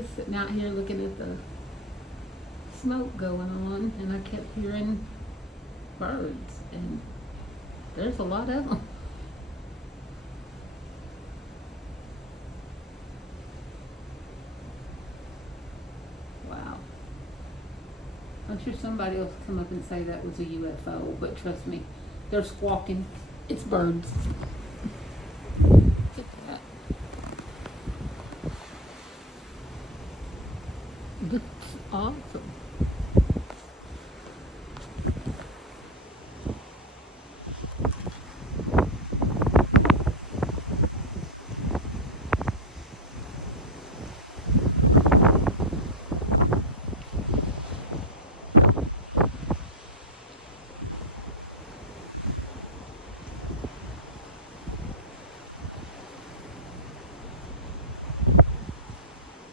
just sitting out here looking at the smoke going on, and I kept hearing birds, and there's a lot of them. Wow. I'm sure somebody else will come up and say that was a UFO, but trust me, they're squawking. It's birds.